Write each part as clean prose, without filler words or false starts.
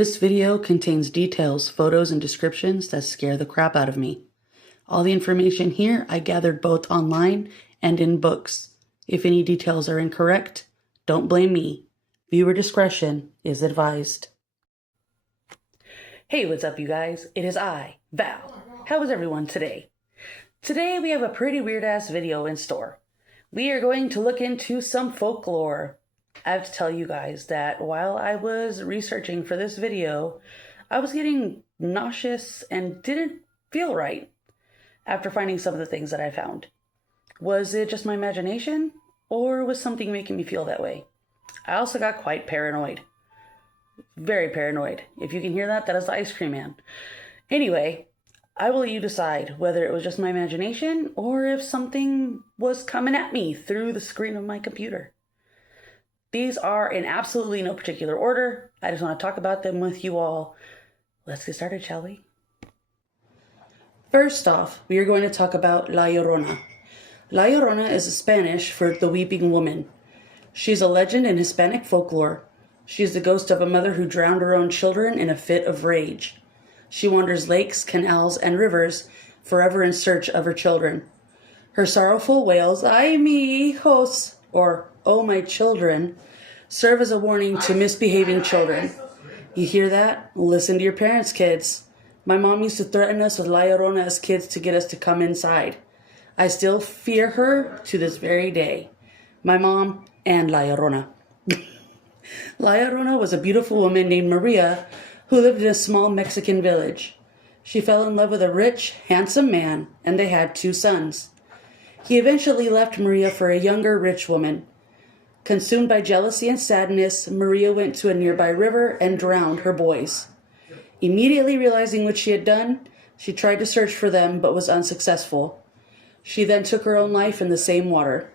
This video contains details, photos, and descriptions that scare the crap out of me. All the information here I gathered both online and in books. If any details are incorrect, don't blame me. Viewer discretion is advised. Hey, what's up, you guys? It is I, Val. How is everyone today? Today we have a pretty weird-ass video in store. We are going to look into some folklore. I have to tell you guys that while I was researching for this video, I was getting nauseous and didn't feel right after finding some of the things that I found. Was it just my imagination, or was something making me feel that way? I also got quite paranoid. Very paranoid. If you can hear that, that is the ice cream man. Anyway, I will let you decide whether it was just my imagination or if something was coming at me through the screen of my computer. These are in absolutely no particular order. I just want to talk about them with you all. Let's get started, shall we? First off, we are going to talk about La Llorona. La Llorona is Spanish for the weeping woman. She's a legend in Hispanic folklore. She is the ghost of a mother who drowned her own children in a fit of rage. She wanders lakes, canals, and rivers, forever in search of her children. Her sorrowful wails, "Ay, mi hijos," or "Oh, my children," serve as a warning to misbehaving children. You hear that? Listen to your parents, kids. My mom used to threaten us with La Llorona as kids to get us to come inside. I still fear her to this very day. My mom and La Llorona. La Llorona was a beautiful woman named Maria who lived in a small Mexican village. She fell in love with a rich, handsome man, and they had 2 sons. He eventually left Maria for a younger, rich woman. Consumed by jealousy and sadness, Maria went to a nearby river and drowned her boys. Immediately realizing what she had done, she tried to search for them but was unsuccessful. She then took her own life in the same water.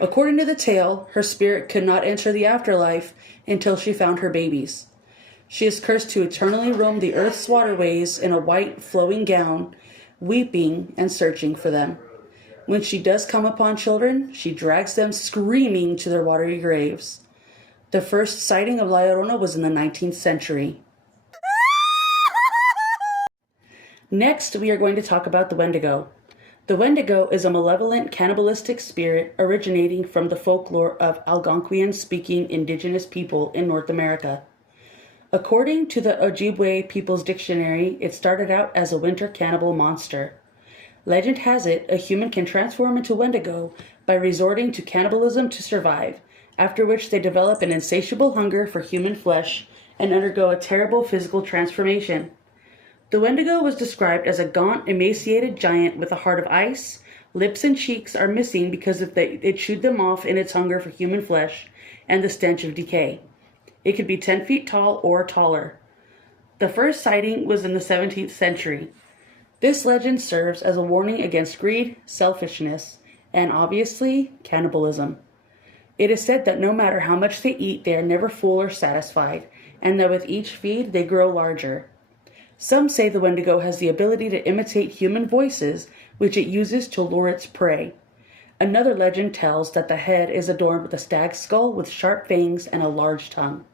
According to the tale, her spirit could not enter the afterlife until she found her babies. She is cursed to eternally roam the earth's waterways in a white, flowing gown, weeping and searching for them. When she does come upon children, she drags them screaming to their watery graves. The first sighting of La Llorona was in the 19th century. Next, we are going to talk about the Wendigo. The Wendigo is a malevolent, cannibalistic spirit originating from the folklore of Algonquian-speaking indigenous people in North America. According to the Ojibwe People's Dictionary, it started out as a winter cannibal monster. Legend has it a human can transform into Wendigo by resorting to cannibalism to survive, after which they develop an insatiable hunger for human flesh and undergo a terrible physical transformation. The Wendigo was described as a gaunt, emaciated giant with a heart of ice. Lips and cheeks are missing because it chewed them off in its hunger for human flesh and the stench of decay. It could be 10 feet tall or taller. The first sighting was in the 17th century. This legend serves as a warning against greed, selfishness, and obviously, cannibalism. It is said that no matter how much they eat, they are never full or satisfied, and that with each feed, they grow larger. Some say the Wendigo has the ability to imitate human voices, which it uses to lure its prey. Another legend tells that the head is adorned with a stag's skull with sharp fangs and a large tongue.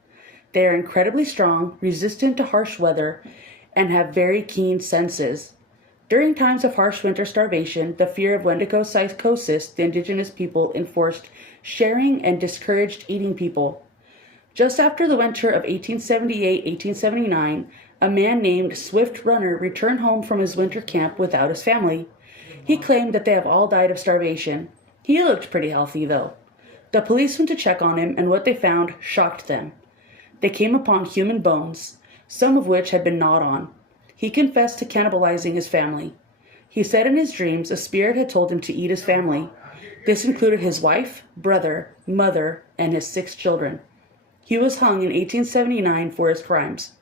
They are incredibly strong, resistant to harsh weather, and have very keen senses. During times of harsh winter starvation, the fear of Wendigo psychosis, the indigenous people enforced sharing and discouraged eating people. Just after the winter of 1878-1879, a man named Swift Runner returned home from his winter camp without his family. He claimed that they have all died of starvation. He looked pretty healthy, though. The police went to check on him, and what they found shocked them. They came upon human bones, some of which had been gnawed on. He confessed to cannibalizing his family. He said in his dreams a spirit had told him to eat his family. This included his wife, brother, mother, and his 6 children. He was hung in 1879 for his crimes.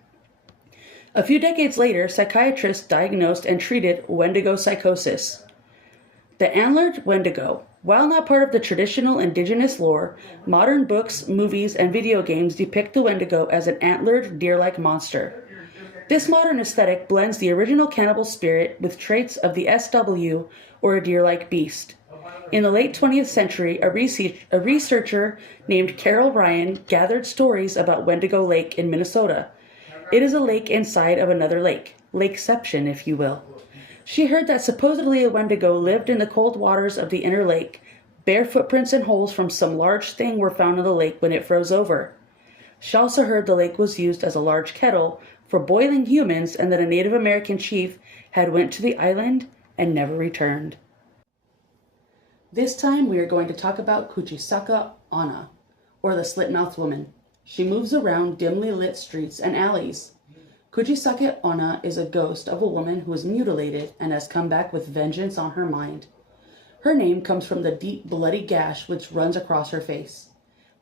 A few decades later, psychiatrists diagnosed and treated Wendigo psychosis. The antlered Wendigo. While not part of the traditional indigenous lore, modern books, movies, and video games depict the Wendigo as an antlered, deer-like monster. This modern aesthetic blends the original cannibal spirit with traits of the SW, or a deer-like beast. In the late 20th century, a researcher named Carol Ryan gathered stories about Wendigo Lake in Minnesota. It is a lake inside of another lake, Lakeception, if you will. She heard that supposedly a Wendigo lived in the cold waters of the inner lake. Bare footprints and holes from some large thing were found in the lake when it froze over. She also heard the lake was used as a large kettle for boiling humans and that a Native American chief had went to the island and never returned. This time we are going to talk about Kuchisaka Anna, or the slit-mouthed woman. She moves around dimly lit streets and alleys. Kuchisaka Anna is a ghost of a woman who was mutilated and has come back with vengeance on her mind. Her name comes from the deep bloody gash which runs across her face.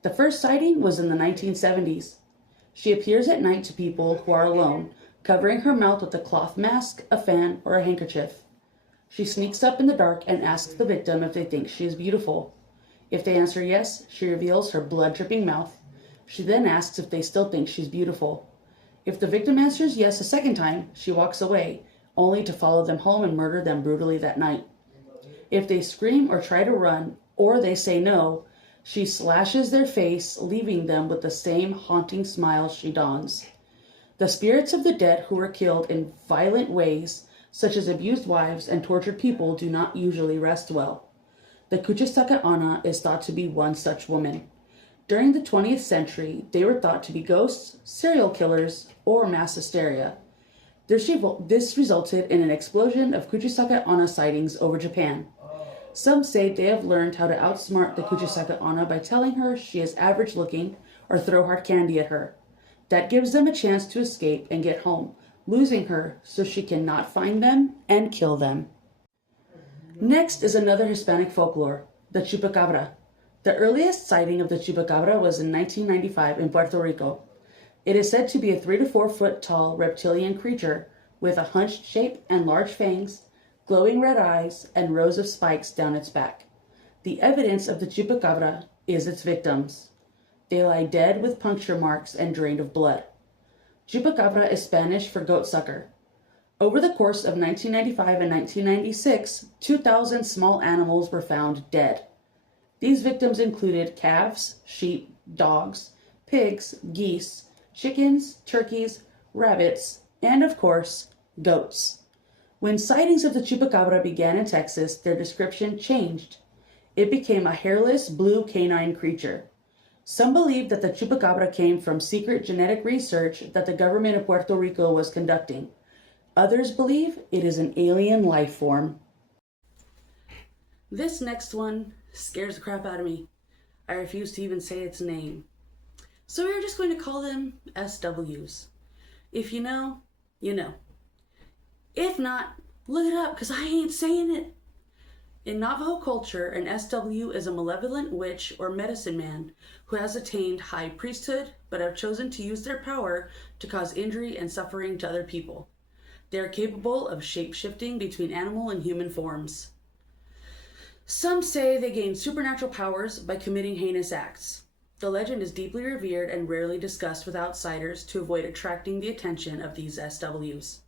The first sighting was in the 1970s. She appears at night to people who are alone, covering her mouth with a cloth mask, a fan, or a handkerchief. She sneaks up in the dark and asks the victim if they think she is beautiful. If they answer yes, she reveals her blood-dripping mouth. She then asks if they still think she's beautiful. If the victim answers yes a second time, she walks away, only to follow them home and murder them brutally that night. If they scream or try to run, or they say no, she slashes their face, leaving them with the same haunting smile she dons. The spirits of the dead who were killed in violent ways, such as abused wives and tortured people, do not usually rest well. The Kuchisaka Anna is thought to be one such woman. During the 20th century, they were thought to be ghosts, serial killers, or mass hysteria. This resulted in an explosion of Kuchisaka Anna sightings over Japan. Some say they have learned how to outsmart the Kuchisaka Anna by telling her she is average looking or throw hard candy at her. That gives them a chance to escape and get home, losing her so she cannot find them and kill them. Next is another Hispanic folklore, the chupacabra. The earliest sighting of the chupacabra was in 1995 in Puerto Rico. It is said to be a 3 to 4 foot tall reptilian creature with a hunched shape and large fangs, glowing red eyes, and rows of spikes down its back. The evidence of the chupacabra is its victims. They lie dead with puncture marks and drained of blood. Chupacabra is Spanish for goat sucker. Over the course of 1995 and 1996, 2,000 small animals were found dead. These victims included calves, sheep, dogs, pigs, geese, chickens, turkeys, rabbits, and of course, goats. When sightings of the chupacabra began in Texas, their description changed. It became a hairless, blue canine creature. Some believe that the chupacabra came from secret genetic research that the government of Puerto Rico was conducting. Others believe it is an alien life form. This next one scares the crap out of me. I refuse to even say its name. So we're just going to call them SWs. If you know, you know. If not, look it up, because I ain't saying it. In Navajo culture, an SW is a malevolent witch or medicine man who has attained high priesthood but have chosen to use their power to cause injury and suffering to other people. They are capable of shape-shifting between animal and human forms. Some say they gain supernatural powers by committing heinous acts. The legend is deeply revered and rarely discussed with outsiders to avoid attracting the attention of these SWs.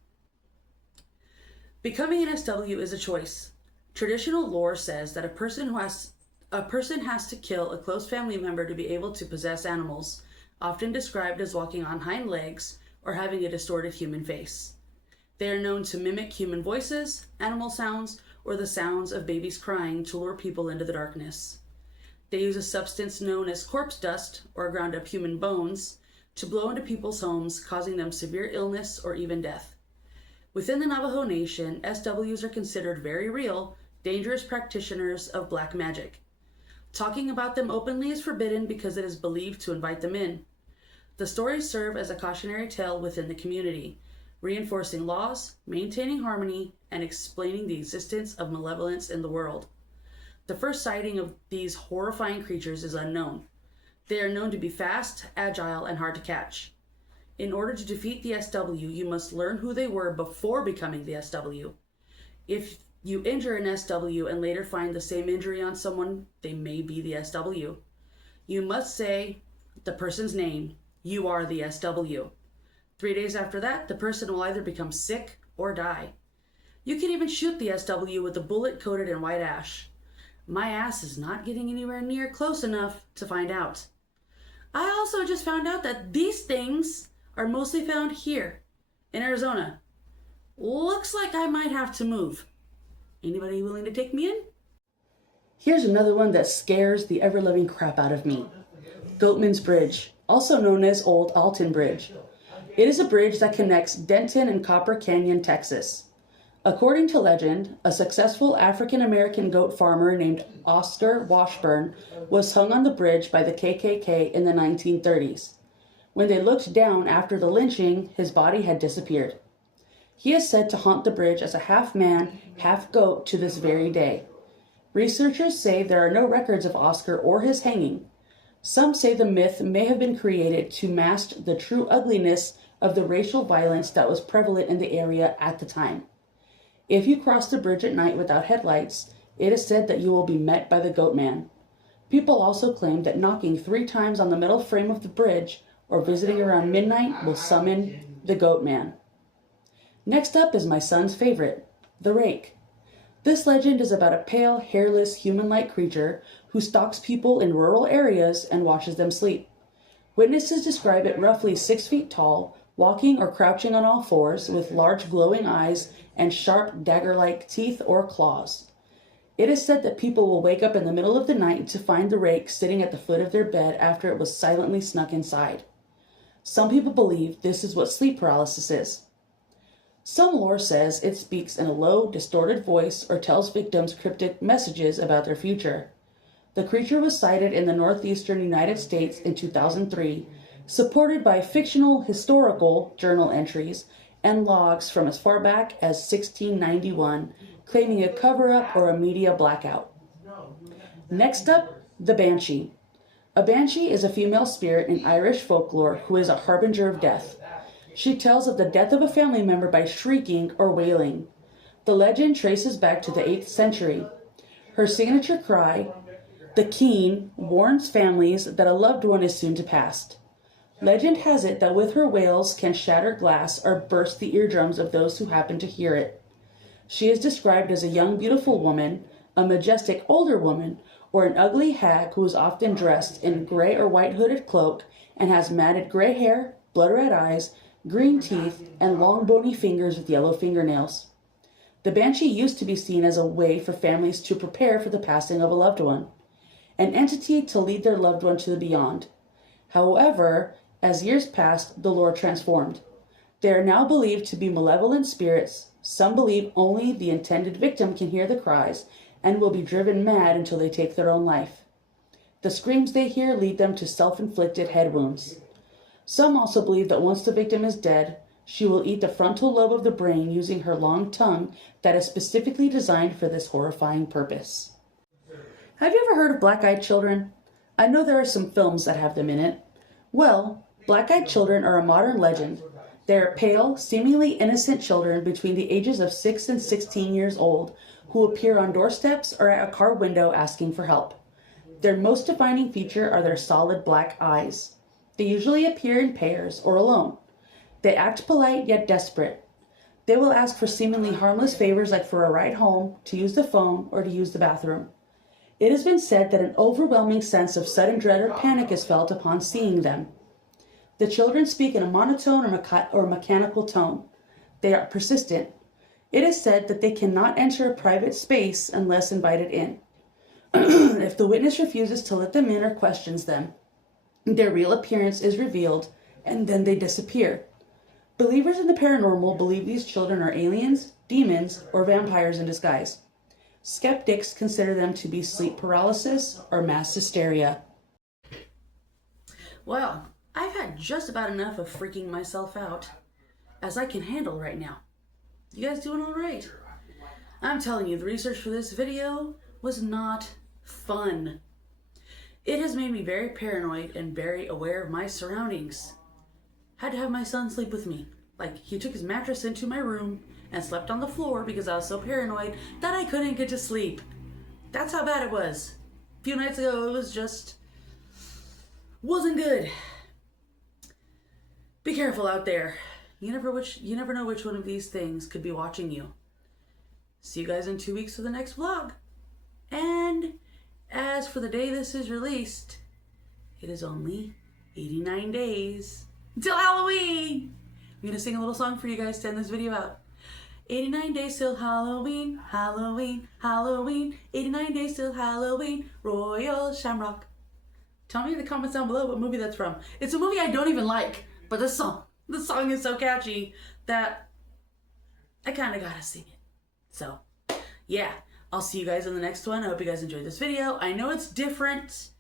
Becoming an SW is a choice. Traditional lore says that a person has to kill a close family member to be able to possess animals, often described as walking on hind legs or having a distorted human face. They are known to mimic human voices, animal sounds, or the sounds of babies crying to lure people into the darkness. They use a substance known as corpse dust, or ground up human bones, to blow into people's homes, causing them severe illness or even death. Within the Navajo Nation, SWs are considered very real, dangerous practitioners of black magic. Talking about them openly is forbidden because it is believed to invite them in. The stories serve as a cautionary tale within the community, reinforcing laws, maintaining harmony, and explaining the existence of malevolence in the world. The first sighting of these horrifying creatures is unknown. They are known to be fast, agile, and hard to catch. In order to defeat the SW, you must learn who they were before becoming the SW. If you injure an SW and later find the same injury on someone, they may be the SW. You must say the person's name. You are the SW. 3 days after that, the person will either become sick or die. You can even shoot the SW with a bullet coated in white ash. My ass is not getting anywhere near close enough to find out. I also just found out that these things are mostly found here in Arizona. Looks like I might have to move. Anybody willing to take me in? Here's another one that scares the ever-loving crap out of me. Goatman's Bridge, also known as Old Alton Bridge. It is a bridge that connects Denton and Copper Canyon, Texas. According to legend, a successful African-American goat farmer named Oscar Washburn was hung on the bridge by the KKK in the 1930s. When they looked down after the lynching, his body had disappeared. He is said to haunt the bridge as a half-man, half-goat to this very day. Researchers say there are no records of Oscar or his hanging. Some say the myth may have been created to mask the true ugliness of the racial violence that was prevalent in the area at the time. If you cross the bridge at night without headlights, it is said that you will be met by the Goat Man. People also claim that knocking 3 times on the metal frame of the bridge or visiting around midnight will summon the Goat Man. Next up is my son's favorite, the rake. This legend is about a pale, hairless, human-like creature who stalks people in rural areas and watches them sleep. Witnesses describe it roughly 6 feet tall, walking or crouching on all fours with large glowing eyes and sharp dagger-like teeth or claws. It is said that people will wake up in the middle of the night to find the rake sitting at the foot of their bed after it was silently snuck inside. Some people believe this is what sleep paralysis is. Some lore says it speaks in a low, distorted voice or tells victims cryptic messages about their future. The creature was sighted in the northeastern United States in 2003, supported by fictional historical journal entries and logs from as far back as 1691, claiming a cover-up or a media blackout. Next up, the Banshee. A Banshee is a female spirit in Irish folklore who is a harbinger of death. She tells of the death of a family member by shrieking or wailing. The legend traces back to the 8th century. Her signature cry, the keen, warns families that a loved one is soon to pass. Legend has it that with her wails can shatter glass or burst the eardrums of those who happen to hear it. She is described as a young, beautiful woman, a majestic older woman, or an ugly hag who is often dressed in gray or white hooded cloak and has matted gray hair, blood-red eyes, green teeth, and long bony fingers with yellow fingernails. The Banshee used to be seen as a way for families to prepare for the passing of a loved one, an entity to lead their loved one to the beyond. However, as years passed, the lore transformed. They are now believed to be malevolent spirits. Some believe only the intended victim can hear the cries and will be driven mad until they take their own life. The screams they hear lead them to self-inflicted head wounds. Some also believe that once the victim is dead, she will eat the frontal lobe of the brain using her long tongue that is specifically designed for this horrifying purpose. Have you ever heard of black-eyed children? I know there are some films that have them in it. Well, black-eyed children are a modern legend. They are pale, seemingly innocent children between the ages of 6 and 16 years old who appear on doorsteps or at a car window asking for help. Their most defining feature are their solid black eyes. They usually appear in pairs or alone. They act polite yet desperate. They will ask for seemingly harmless favors like for a ride home, to use the phone, or to use the bathroom. It has been said that an overwhelming sense of sudden dread or panic is felt upon seeing them. The children speak in a monotone or mechanical tone. They are persistent. It is said that they cannot enter a private space unless invited in. If the witness refuses to let them in or questions them, their real appearance is revealed, and then they disappear. Believers in the paranormal believe these children are aliens, demons, or vampires in disguise. Skeptics consider them to be sleep paralysis or mass hysteria. Well, I've had just about enough of freaking myself out as I can handle right now. You guys doing all right? I'm telling you, the research for this video was not fun. It has made me very paranoid and very aware of my surroundings. Had to have my son sleep with me. Like, he took his mattress into my room and slept on the floor because I was so paranoid that I couldn't get to sleep. That's how bad it was. A few nights ago, it was just... wasn't good. Be careful out there. You never know which one of these things could be watching you. See you guys in 2 weeks for the next vlog. And as for the day this is released, it is only 89 days Till Halloween. I'm gonna sing a little song for you guys to end this video out. 89 days till Halloween, Halloween, Halloween. 89 days till Halloween, Royal Shamrock. Tell me in the comments down below what movie that's from. It's a movie I don't even like, but the song is so catchy that I kind of gotta sing it. So, yeah, I'll see you guys in the next one. I hope you guys enjoyed this video. I know it's different,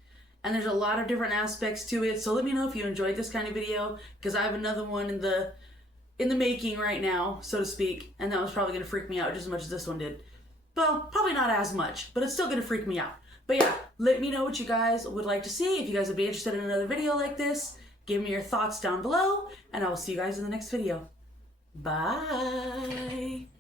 and there's a lot of different aspects to it, so let me know if you enjoyed this kind of video, because I have another one in the making right now, so to speak, and that was probably going to freak me out just as much as this one did. Well, probably not as much, but it's still going to freak me out. But yeah, let me know what you guys would like to see. If you guys would be interested in another video like this, give me your thoughts down below, and I will see you guys in the next video. Bye!